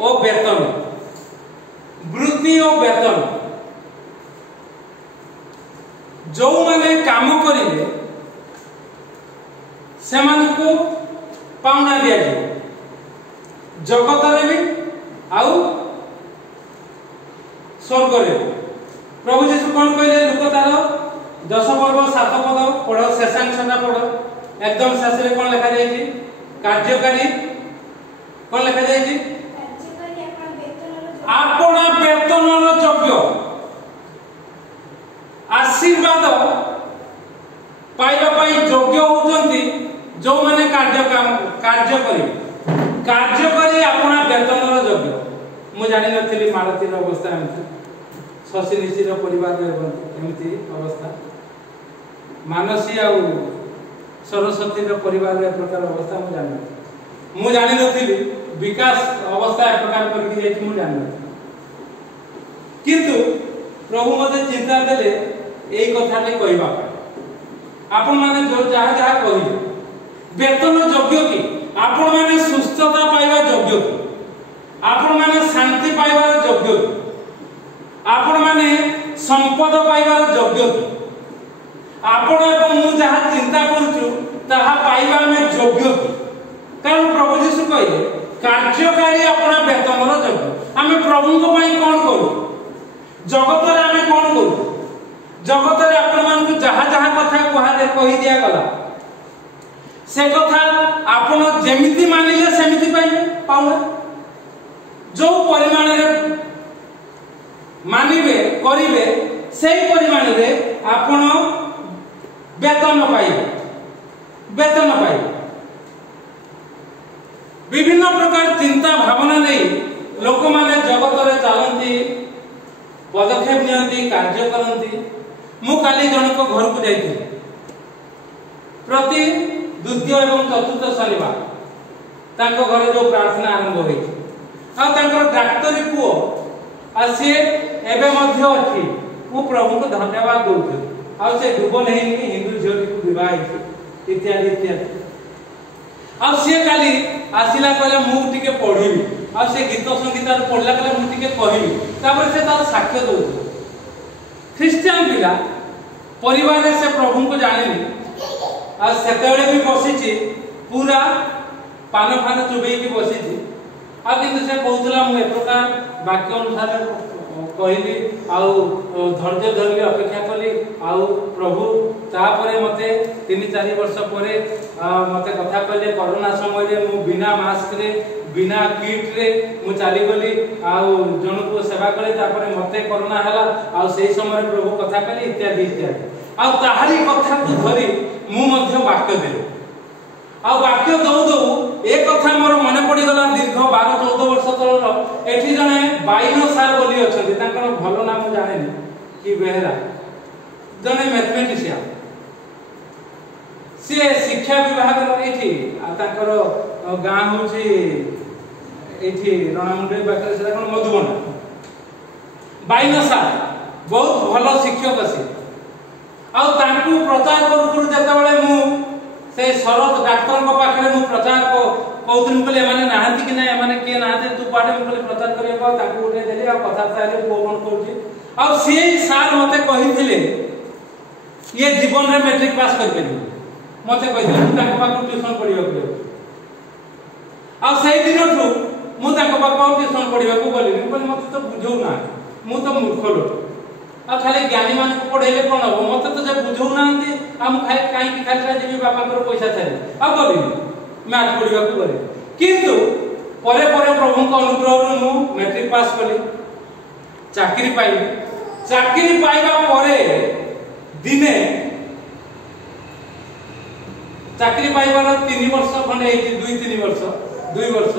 और वेतन वृत्ति और वेतन जो माने काम करेंगे से को पाउना दिया जगत रे भी आउ स्वर्ग रे प्रभु जीशु कौन कहले लोक तार 10 पर्व 7 पद पढ़ शेषांशटा पढ़ एकदम शेष रे कौन लिखा जायछि कार्यकारी कौन लिखा जायछि आपण वेतनर योग्य आशीर्वाद पाइबा पाई योग्य होउचंती जो माने कार्य करी आपण वेतनर योग्य मु जानि नथिली मालतीर अवस्था एमती शशि निशिर परिवार एमती अवस्था मानसी आ सरस्वती परिवार ए प्रकार अवस्था मु जानि नथिली विकास अवस्था ए प्रकार करके जाई मु जानि किंतु प्रभु मते चिंता देले एई कथाटे कहबा आपण माने जो जहा जहा कहिबे वेतन योग्य कि आपण माने सुस्थता पाइबा योग्य कि आपण माने शांति पाइबा योग्य कि आपण माने संपद पाइबा योग्य कि आपण एवं मु जहा चिंता करछु ताहा पाइबा में योग्य कि कारण प्रभु यीशु कहले कार्यकारी आपण वेतनर योग्य आमे प्रभु को पई कोन करू जगत रे आमे कोन करू जगत रे आपण मान को जहा जहा कथा कहि दिया गला से कथा आपण जेमिति मानिले सेमिति पाइबे पाउना जो परिमाण रे मानिबे करिवे सेही परिमाण रे आपण वेतन पाइबे विभिन्न प्रकार चिंता भावना नहीं लोक माने जगत रे चलंती पदक्षेप नियंती कार्य करंती मु काली जनक घर को जाइथि प्रति द्वितीय एवं चतुर्थ शनिवार तांको घरे जो प्रार्थना आरंभ होई आ तांको डाक्टरी पुओ आ से एबे मध्य अछि मु प्रभु को धन्यवाद दउछु आ से दुबो नहीं हिंदू झोटी को विवाह इत्यादि इत्यादि आ से काली आसिला कहले मु टिके पढिबी आ से गीत संगीत पढला कहले मु टिके कहिबी तापर से तार साक्ष्य दउछु ख्रिस्टियन पिला परिवार से प्रभु को जानिली आ सेतेबेले भी बसिछि पूरा पान फान चुबई की बसिछि आ किंतु से कहउतला मु ए प्रकार वाक्य अनुसार कहली आउ धैर्य धरली अपेक्षा कली आउ प्रभु तापरे मते 3-4 वर्ष परे मते कथा कहले कोरोना समय रे मु बिना मास्क रे बिना किट रे मु चली गली आउ जन को सेवा कले तापरे मते कोरोना हला आउ सेही समय प्रभु कथा कहले इत्यादि इत्यादि आउ ताहारी कथा को धरी मु मध्य वाक्य देले आ वाक्य दउ दउ एक कथा मोर मने पड़ी गला दीर्घ 12-14 वर्ष तलर एठी जने बाइनो सार बोली अछंती तांकर भलो नाम जानेनी कि बेहरा जने मैथमेटिशियन से शिक्षा विभाग रो एठी आ तांकर गां होची एठी रणामुंडे बाकरे से कोन मधुबन बाइनो सार बहुत भलो शिक्षक से आ तांकु प्रचार करू जते बेले मु से शरद डाक्टर को पाखरे मु प्रचार को कौतुन कले माने नाहंती कि ना माने के नाहते तू पाडे मु कले प्रचार करिया को ताकू उठे देली आ कथा ताले को कोन करछि आ सेही सार मते कहिथिले ये जीवन रे मैट्रिक पास कर पेली मते कहिथिले मु ताको पाखु ट्यूशन पढिबा को आ सेही दिनठु मु ताको पाखु ट्यूशन पढिबा को बोली मते तो बुझौ ना मु तो मूर्ख लोक आ खाली ज्ञानी मान को पढेले कोन हो मते तो जे बुझौ नांती हम खाली काई की खाली जेबी बापा कर पैसा छाले आ बोली मैथ पढिबा को बोले किंतु परे परे प्रभु को अनुग्रह रु मु मैट्रिक पास कली चाकरी पाइबा परे दिने चाकरी पाइबार 3 वर्ष खंडे 2 वर्ष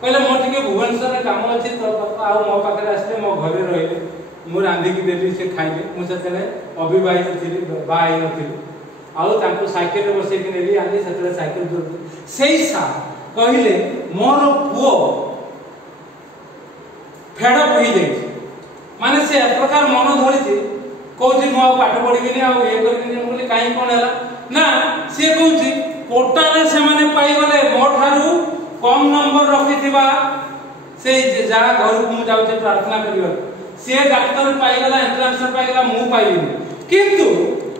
कहले मो टिके भुवनेश्वर रे काम अछि तो आ मो पाखरे आस्ते मो घरे रहिले मु रांधी की देली से खाइले मु सेतले अविवाहित थिली बाई नथिली आउ तांको साइकिल रे बसे कि नेली आली सेतले साइकिल जोर सेही सा कहिले मोर पुओ फेड होई जाई माने से प्रकार मन धरिछि कहउछि मो पाठ पढिबिनी आ ए करबिनी बोली काई कोन हला ना से कहउछि कोटा रे से माने पाई गले मो थारु कम नंबर रखिथिबा से जहाँ घर को जाऊे प्रार्थना करवा सी डाक्तर पाईगला एंट्रांस पाईगला मु पाइली किंतु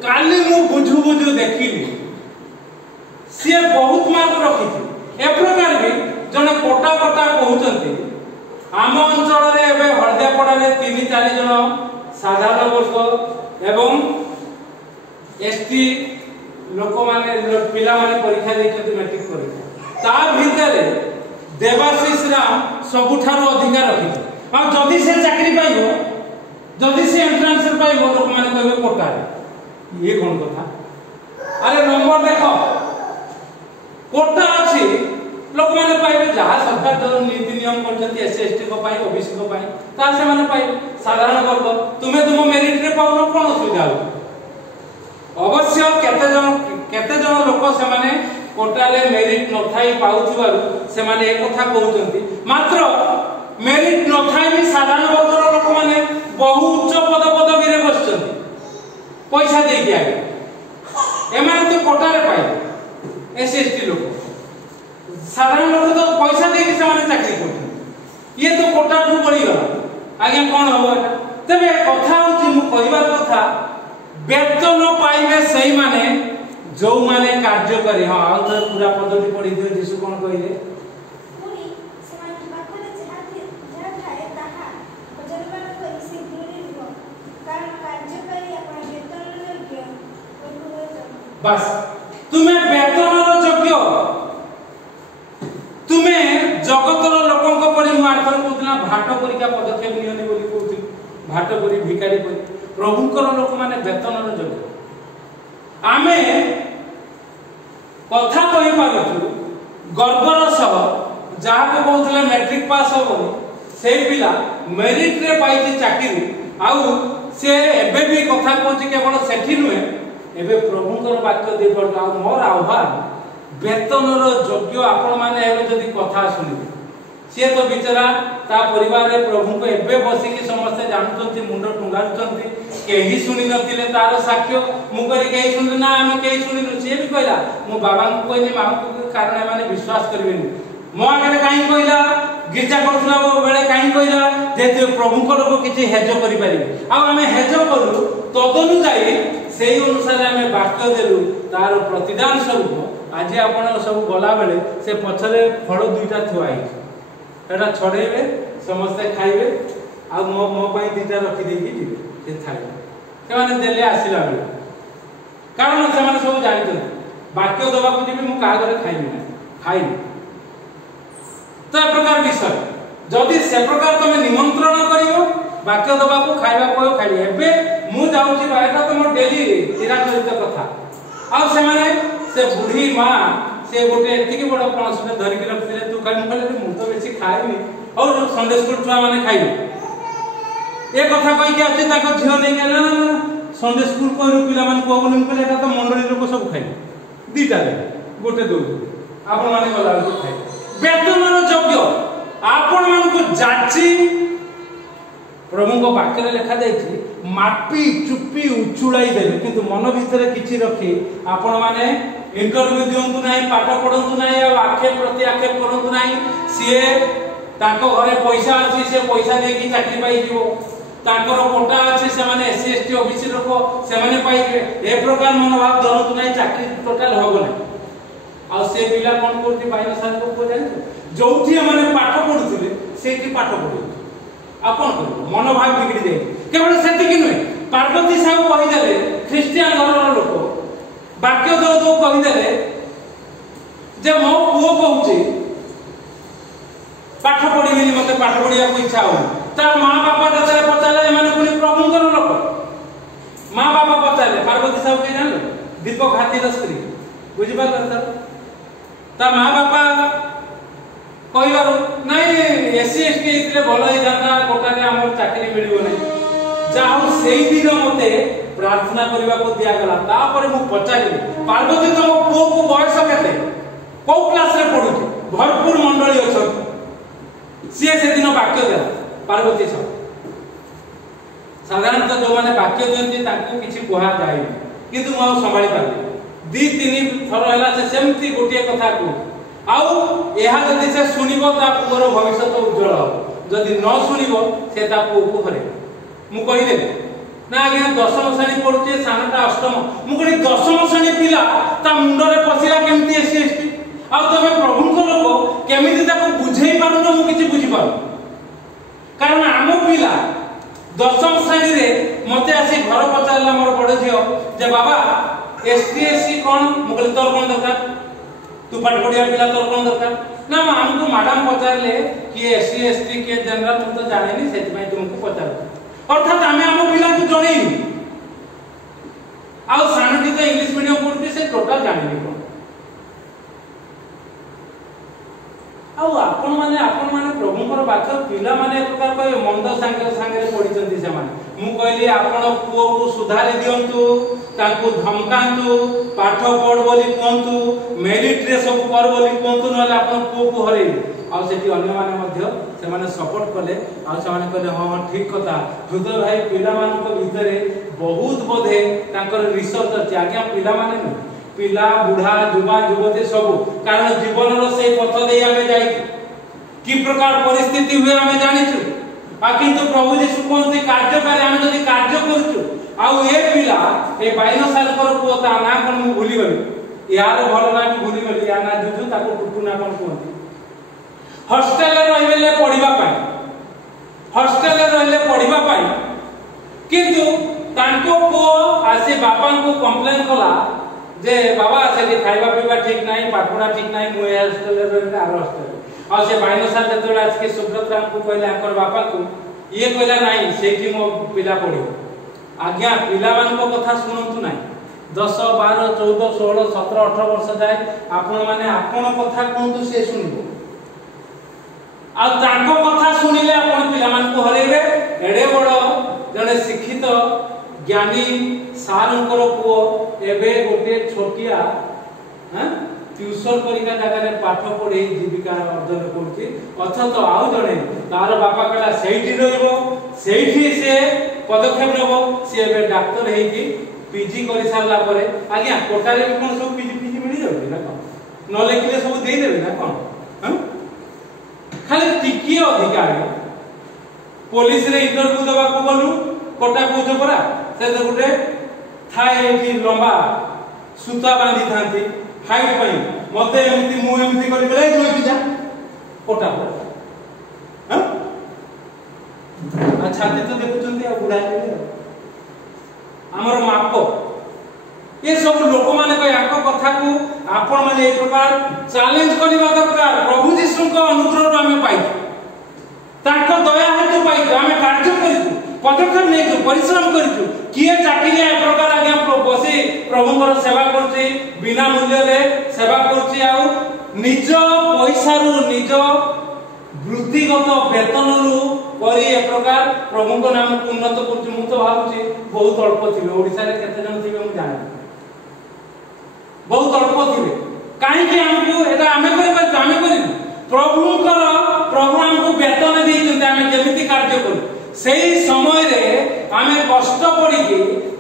काली मु बुझु बुझु देखिली सी बहुत मार्क रखी ए प्रकार भी जने कोटा कोटा कहउचंती आम अंचल रे एबे हरदियापड़ा रे 3-4 जन साधारण वर्ग एवं एसटी लोक माने पिला माने परीक्षा देइछथि मैट्रिक परीक्षा ता भितरे देवाशीष राम सबुठारो अधिकार रखिछ आ जदि से चाकरी पाइबो जदि से एंट्रांस पाइबो लोक माने कहबे कोटा ये कोन कथा अरे नंबर देखो कोटा अछि लोक माने पाइबे जहा सरकार जो नीति नियम करछथि एससी एसटी को पाइ ओबीसी को पाइ ता से माने पाइबे साधारण वर्ग तुमे तुम मेरिट रे पाउनो कोन सुविधा अवश्य केते जन लोक से माने कोटा रे मेरिट न थाई पाउथिबारु से माने एक कथा कहउचंती मात्र मेरिट न थाई भी साधारण वर्ग लोक माने बहु उच्च पदवी रे बसचंती पैसा दे के आगे एमाने तो कोटा रे पाइ एससी एसटी लोक साधारण लोक तो पैसा दे के से माने चाकरी करथि ये तो कोटा ठु बळी गला आगे कोन होबो तबे कथा होची मु कहिबार कथा वेतन पाइबे सही माने जो माने कार्य करे हां आ तो पूरा पदवी पढी दियो जीसु कोन कहिले पुनी से माने बाकले जहा खाए ताहा बजरमान को इसे दूरी लिबो कारण कार्यकारी अपन वेतन योग्य प्रभु हो बस तुम्हें वेतन योग्य तुम्हें जगतर लोकंक परि मार्कर कोतना भाट परीक्षा पदक्षेप नियनि बोली कहउथि भाट परि भिखारी परि प्रभुकर लोक माने वेतन योग्य आमे कथा कहि पारछु गर्वर सह जहा को कहउथले मैट्रिक पास होबो से पिला मेरिट रे पाइछि चाकरी आउ से एबे भी कथा कहछि केवल सेठी नुहे एबे प्रभुकर वाक्य दे पड़ता मोर आह्वान वेतनर योग्य आपण माने एबे जदी कथा सुनिबे से तो बिचारा ता परिवार रे प्रभु को एबे बसी के समस्त जानतंती मुंड टुंगारतंती केही सुनि नथिले तार साक्ष्य मु करी केही सुनि ना हम केही सुनि से भी कहला मु बाबा को कहनी मां को कारण माने विश्वास करबेनी मो आगे काई कहला गिरजा करथला बेले काई कहला जे प्रभु को लोग किछि हेज करि परिबे आ हमें हेज करू तदनु जाई सेही अनुसार हमें वाक्य देलु तार प्रतिदान स्वरूप आज आपण सब गला बेले से पछरे फळ दुईटा थुआई एटा छड़ेबे समस्त खाइबे आ मो पई दीटा रखि देकी दिबे से थाले के माने देले आसिला बेले कारण से माने सब जानि वाक्य दबा को जिबे मु का घरे खाइबे ना खाइबे तो प्रकार विषय जदि से प्रकार तमे निमंत्रण करिवो वाक्य दबा को खाइबा को खाइबे एबे मु जाउची बायटा तो मोर डेली चिराचरित कथा आ से माने से बुढ़ी मां से गोटे एतिके बड़ पणस में धरि के रखथिले तू काई कहले मु तो बेसी खाइनी और संडे स्कूल छुआ माने खाइबे ए कथा कहि के अछि ताको झियो नै गेला ना संडे स्कूल को पिला मान को बोलम कहले एटा तो मंडली लोक सब खाइबे दीटा दे गोटे दो आपण माने गला को खाइ वेतनर योग्य आपण मान को जाची प्रभु को वाक्य रे लिखा जायछि मापी चुप्पी उछुड़ाई देले किंतु मन भीतर किछि रखी आपण माने इंटरव्यू दियंतु नाही पाठ पढंतु नाही आ आक्षेप प्रति आक्षेप करंतु नाही सिए ताको घरे पैसा अछि से पैसा दे की चाकरी पाई दिबो ताकर कोटा अछि से माने एससी एसटी ओबीसी लोक से माने पाइबे ए प्रकार मनोभाव धरंतु नाही चाकरी टोटल होबो नाही आ से पिला कोन करती बाइल साल को को जानि जोथि माने पाठ पढुथिले सेठी पाठ पढु आपण को मनोभाव बिगड़ी जाय केवल सेति कि नै पार्वती साहब कहि देले ख्रिस्टियन धर्मर लोक वाक्य दो दो कहि देले जे मो पुओ कहूची पाठ पढिबिनी मते पाठ पढिया को इच्छा हो तार मां बापा जतरे पचाले माने पुनी प्रभुकर लोक मां बापा पचाले पार्वती साहब के जानलो दीपक हाथीर स्त्री बुझि पार ता मां बापा कहिबार नाही एससी एसटी इतले भलो हे जाता कोटा रे हमर चाकरी मिलिबो नै जाऊ सेही दिन मते प्रार्थना करबा को दिया गला तापर मु पचाली पार्वती तो पुओ को बयस केते को क्लास रे पढुची भरपूर मंडली अछि से दिन वाक्य देला पार्वती सब साधारणतः जो माने वाक्य देंती ताकू किछि कोहा जाय किंतु मो संभाली पाले दी तीन थर हला से सेमती गोटे कथा को आउ यह जदि से सुनिबो ता पुअर भविष्य उज्जवल हो जदि न सुनिबो से ता पुओ को हरे मु कहि दे ना आगे दशम श्रेणी पढुचे सानटा अष्टम मु कहि दशम श्रेणी पिला ता मुंडरे पसिला केमती एससी एसटी आ तमे प्रभुको लोक केमिति ताको बुझेई पारु न मु किछि बुझी पारु कारण आम पिला दशम श्रेणी रे मते आसी घर पचारला मोर बड़ झियो जे बाबा एसटी एससी कोन मु कहले तोर कोन दरकार तू पाठ पढ़िया पिला तोर कोन दरकार ना हमको मैडम पचारले कि एससी एसटी के जनरल मु तो जानेनी सेति पई तुमको पचार अर्थात आमे हम पिला को जणेनी आ सानटी तो इंग्लिश मीडियम पढुचे से टोटल जानेनी कोन आपण माने प्रभुଙ୍କର ବାକ୍ୟ ପିଲା ମାନେ ଏକ ପ୍ରକାର କହେ ମନ୍ଦ ସାଙ୍ଗରେ ପଡିଛନ୍ତି ସେମାନେ ମୁଁ କହିଲି ଆପଣ ପୁଅକୁ ସୁଧାରି ଦିଅନ୍ତୁ ତାଙ୍କୁ ଧମକାନ୍ତୁ ପାଠ ପଢ ବୋଲି କୁହନ୍ତୁ ମେରିଟ ରେ ସବୁ କର ବୋଲି କୁହନ୍ତୁ ନହେଲେ ଆପଣ ପୁଅକୁ ହରେଇବେ ଆଉ ସେଠି ଅନ୍ୟମାନେ ମଧ୍ୟ ସେମାନେ ସପୋର୍ଟ କଲେ ଆଉ ସେମାନେ କହିଲେ ହଁ ଠିକ କଥା ହୃଦୟ ଭାଇ ପିଲାମାନଙ୍କ ଭିତରେ ବହୁତ ବୋଧେ ତାଙ୍କର ରିସର୍ଚ୍ଚ ଅଛି ଆଜ୍ଞା ପିଲାମାନେ ନୁହେଁ पिला बुढ़ा युवा युवती सब कारण जीवन से पथ दे आमे जाई कि प्रकार परिस्थिति हुए आमे जानिछु आ किंतु प्रभु यीशु कोनती कार्यकारी आमे जदी कार्य करछु आ ए पिला ए 22 साल पर पुओता ना कोन मु भूली गली यार भल ना कि भूली गली या ना जुजु ताको टुटु ना कोन कोनती हॉस्टल रे रहले पढिबा पाई हॉस्टल रे रहले पढिबा पाई किंतु तांको पुओ आसे बापा को कंप्लेन कला जे बाबा से खाइबा पीबा ठीक नाही पाठपढ़ा ठीक नाही मु हॉस्टल रे आर हॉस्टल आ से 22 साल जतोड़ आज के सुब्रत राम को कहले आकर बापा को ये कहला नाही सेठी मो पिला पढियो आज्ञा पिला मान को कथा सुनंतु नाही 10 12 14 16 17 18 वर्ष जाय आपण माने आपण कथा कोंतु से सुनिबो आ तांको कथा सुनिले आपण पिला मान को हरेबे एडे बड़ जने शिक्षित ज्ञानी सारंकर पुओ एबे गोटे छोटिया ट्यूशन करिका जगह रे पाठ पढे जीविका अर्जन करछि अथत आउ जणे तार बापा कला सेठी रहइबो सेठी से पदक्षेप लेबो से एबे डॉक्टर हेई कि पीजी करि सारला परे आज्ञा कोटारे भी कोन सब पीजी मिली जाउ ना कोन न लेखिले सब देई देबे ना कोन खाली टिकी अधिकार पुलिस रे इंटरव्यू देबा को बोलू कोटा पूजो परा से गुटे थाए कि लंबा सुता बांधी थांती हाइट पई मते एमती मु एमती करि बेले जोइ जा कोटा पर ह अच्छा छाती तो देखुचंती आ बुढ़ा गेले हमर माप ये सब लोक माने को याको कथा को आपण माने एक प्रकार चैलेंज करबा दरकार प्रभु यीशु को अनुग्रह हमें पाई ताको दया हेतु पाई हमें कार्य करितु पदक्षेप नहीं परिश्रम करिछु किए चाकिलिया एक प्रकार आज्ञा बसी प्रभुଙ୍କର सेवा करछि बिना मूल्य रे सेवा करछि आ निज पैसा रु निज वृत्तिगत वेतन रु करी एक प्रकार प्रभुଙ୍କ नाम उन्नत करछि मु तो भाबुछि बहुत अल्प थिबे ओडिसा रे केते जन थिबे मु जाने बहुत अल्प थिबे काहे कि हमको एटा हमें करी प्रभु हमको वेतन देइछन्ते हमें केमिति कार्य करू सेही समय रे आमे कष्ट पड़ी के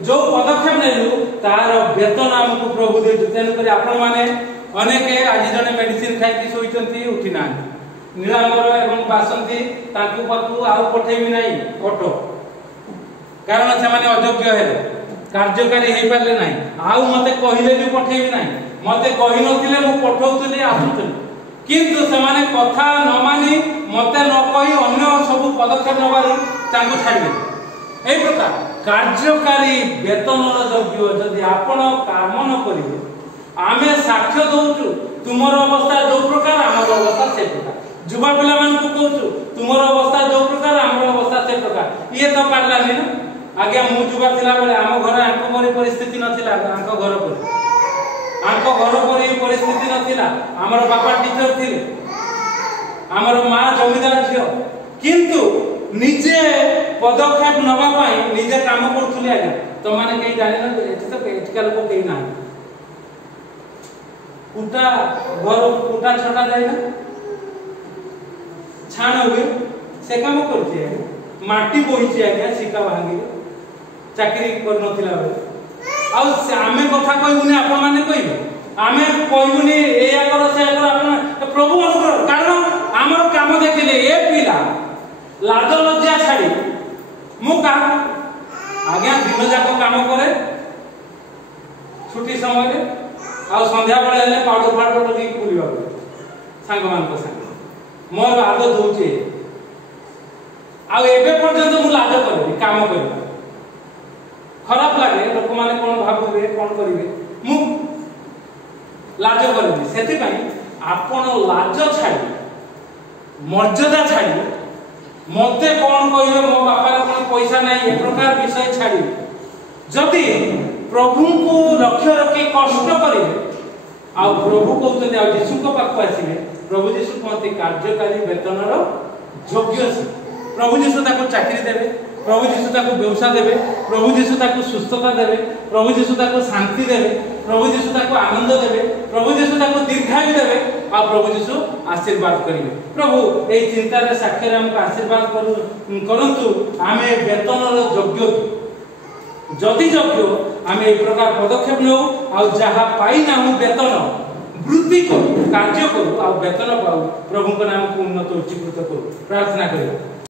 जो पदक्षेप नेलु तार वेतन हमको प्रभु दे तेन करी आपण माने अनेक आज जने मेडिसिन खाइ कि सोइचंती उठी ना नीलांबर एवं बासंती ताकू पाकू आउ पठेबी नाही ऑटो कारण से माने अयोग्य हेले कार्यकारी हे पाले नाही आउ मते कहिले भी पठेबी नाही मते कहि नथिले मु पठौतली आसुतली किंतु समाने कथा न मानी मते न कहि अन्य सब पदक्षेप नबारु तांको छाडिले ए प्रकार कार्यकारी वेतन योग्य जदि आपण काम न करिवे आमे साक्ष्य दउचु तुमर अवस्था जो प्रकार हमर अवस्था से प्रकार युवा पिला मान को कहूचु तुमर अवस्था जो प्रकार हमर अवस्था से प्रकार ये तो पारलानी ना आगे मु युवा थिला बेले हम घर आंको मरी परिस्थिति नथिला आंको घर पर आंको घर पर ये परिस्थिति नथिला हमर बापा टीचर थिले हमर मां जमीदार थियो किंतु निजे पदक्षेप नबा पाई निजे काम करथुले आगे तो माने कहीं जाने ना एत तो एटिकल को कहीं ना कुटा घर कुटा छोटा जाए ना छाण हुए से काम करथि माटी बोहिछि आगे सिका भांगी चाकरी कर नथिला बेले आ आमे कथा कहबुनी आपण माने कहबे आमे कहबुनी एया कर से कर आपण प्रभु अनुग्रह कारण आमर काम देखिले ए पिला लाज लज्जा छाड़ी मु का आज्ञा दिन जाक काम करे छुट्टी समय आ संध्या बेले हेले पाउडर फाउडर लगी बुलिबा सांग मान को सांग मोर आदत होचे आ एबे पर्यंत मु लाज करबी काम करबी खराब लागे लोक माने कोन भाबुबे कोन करिवे मु लाज करबी सेति पई आपण लाज छाड़ी मर्यादा छाड़ी मते कौन कहिबे मो बापार कोन पैसा नहीं ए प्रकार विषय छाड़ी जदि प्रभु को लक्ष्य रखी कष्ट करिवे आ प्रभु कहते आ यीशु को पाख आसीबे प्रभु यीशु कहते कार्यकारी वेतनर योग्य से प्रभु यीशु ताको चाकरी देबे प्रभु यीशु ताको व्यवसाय देबे प्रभु यीशु ताको सुस्थता देबे प्रभु यीशु ताको शांति देबे प्रभु यीशु ताको आनंद देबे प्रभु यीशु ताको दीर्घायु देबे आ प्रभु यीशु आशीर्वाद करिवे प्रभु ए चिंता रे साक्षर हमको आशीर्वाद करंतु आमे वेतनर योग्य जदि योग्य आमे ए प्रकार पदक्षेप नो आ जहा पाई ना हम वेतन वृद्धि करू कार्य करू आ वेतन पाऊ प्रभु को नाम को उन्नत उच्चीकृत करू प्रार्थना करू।